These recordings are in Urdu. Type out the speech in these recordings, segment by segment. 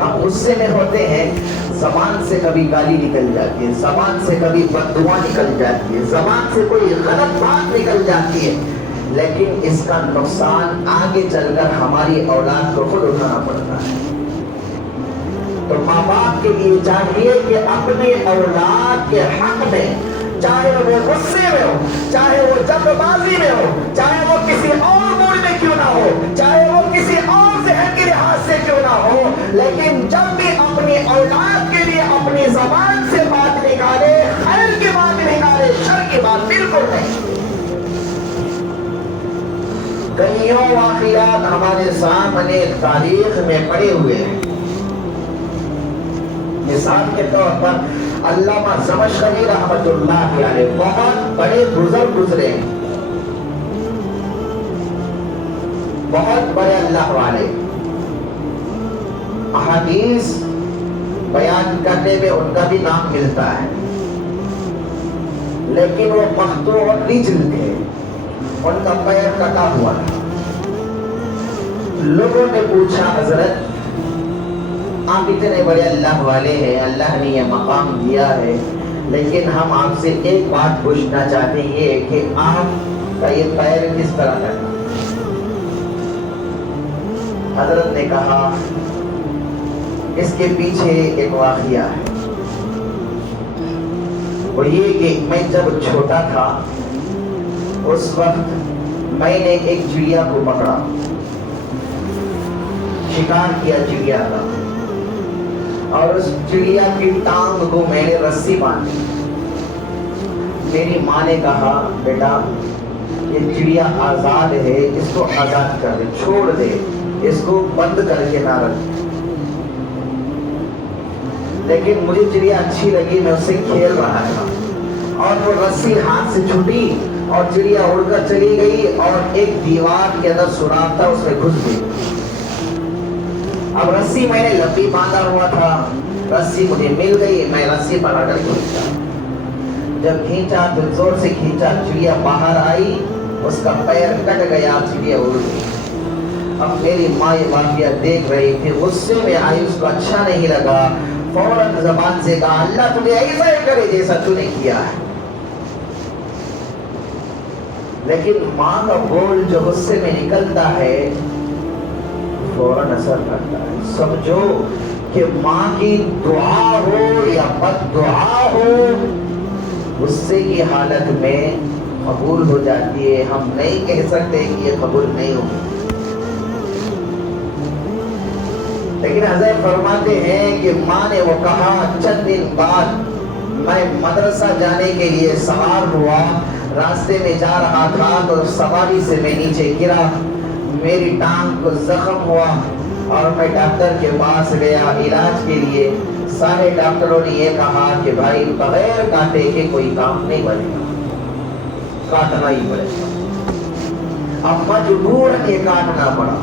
ہم غصے میں ہوتے ہیں، زبان سے کبھی گالی نکل جاتی ہے، زبان سے کبھی بددعا نکل جاتی ہے، زبان سے کوئی غلط بات نکل جاتی ہے، لیکن اس کا نقصان آگے چل کر ہماری اولاد کو خود اٹھانا پڑتا ہے۔ تو ماں باپ کے لیے چاہیے کہ اپنے اولاد کے حق میں، چاہے وہ غصے میں ہو، چاہے وہ جلد بازی میں ہو، چاہے وہ کسی اور موڈ میں کیوں نہ ہو، چاہے وہ کسی اور ذہن کے لحاظ سے کیوں نہ ہو، لیکن جب بھی اپنی اولاد کے لیے اپنی زبان سے بات نکالے، خیر کی بات نکالے، شر کی بات بالکل نہیں۔ کئیوں واقعات ہمارے سامنے تاریخ میں پڑے ہوئے ہیں۔ مثال کے طور پر علامہ زمخشری رحمۃ اللہ علیہ بہت بڑے بزرگ گزرے، بہت بڑے اللہ والے، احادیث بیان کرنے میں ان کا بھی نام ملتا ہے، لیکن وہ مقطوع الرجل تھے، ان کا پیر کٹا ہوا تھا۔ لوگوں نے پوچھا حضرت آپ اتنے بڑے اللہ والے ہیں، اللہ نے یہ مقام دیا ہے، لیکن ہم آپ سے ایک بات پوچھنا چاہتے ہیں کہ آپ کا یہ پیر کس طرح کٹا؟ حضرت نے کہا اس کے پیچھے ایک واقعہ ہے، وہ یہ کہ میں جب چھوٹا تھا اس وقت میں نے ایک چڑیا کو پکڑا، شکار کیا چڑیا کا، اور اس چڑیا کی ٹانگ کو میں نے رسی باندھی۔ میری ماں نے کہا بیٹا یہ چڑیا آزاد ہے، اس کو آزاد کر دے، چھوڑ دے، اس کو بند کر کے نہ رکھ۔ لیکن مجھے چڑیا اچھی لگی، میں اس سے کھیل رہا تھا، اور وہ رسی ہاتھ سے چھوٹی اور چڑیا اڑ کر چلی گئی، اور ایک دیوار کے اندر سوراخ تھا، اس میں گھس گئی۔ اب رسی میں نے لمبی باندھا ہوا تھا، رسی مجھے مل گئی، میں رسی پکڑ کر کھینچا، جب کھینچا تو زور سے کھینچا، چڑیا باہر آئی، اس کا پیر کٹ گیا، چڑیا اڑ گئی۔ اب میری ماں یہ واقعہ دیکھ رہی تھی، غصے میں آئی، اس کو اچھا نہیں لگا، فوراً زبان سے کہا اللہ تجھے ایسا ہی کرے جیسا تو نے کیا ہے۔ لیکن ماں کا بول جو غصے میں نکلتا ہے فوراً اثر کرتا ہے۔ سمجھو کہ ماں کی دعا ہو یا بد دعا ہو، غصے کی حالت میں قبول ہو جاتی ہے، ہم نہیں کہہ سکتے کہ یہ قبول نہیں ہوگی۔ لیکن حضرت فرماتے ہیں کہ ماں نے وہ کہا، چند دن بعد میں مدرسہ جانے کے لیے سوار ہوا، راستے میں جا رہا تھا تو سواری سے میں نیچے گرا، میری ٹانگ کو زخم ہوا، اور میں ڈاکٹر کے پاس گیا علاج کے لیے۔ سارے ڈاکٹروں نے یہ کہا کہ بھائی بغیر کاٹے کے کوئی کام نہیں بنے گا، کاٹنا ہی پڑے گا۔ اب مجبوراً یہ کاٹنا پڑا،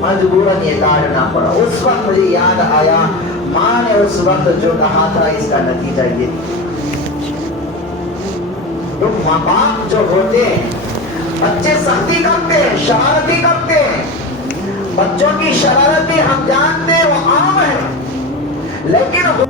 مجبوراً یہ کاٹنا پڑا۔ اس وقت مجھے یاد آیا ماں نے اس وقت جو کہا تھا، اس کا نتیجہ یہ تو ماں باپ جو ہوتے ہیں، بچے سختی کرتے ہیں، شرارتی کرتے ہیں، بچوں کی شرارتیں ہم جانتے ہیں وہ عام ہے، لیکن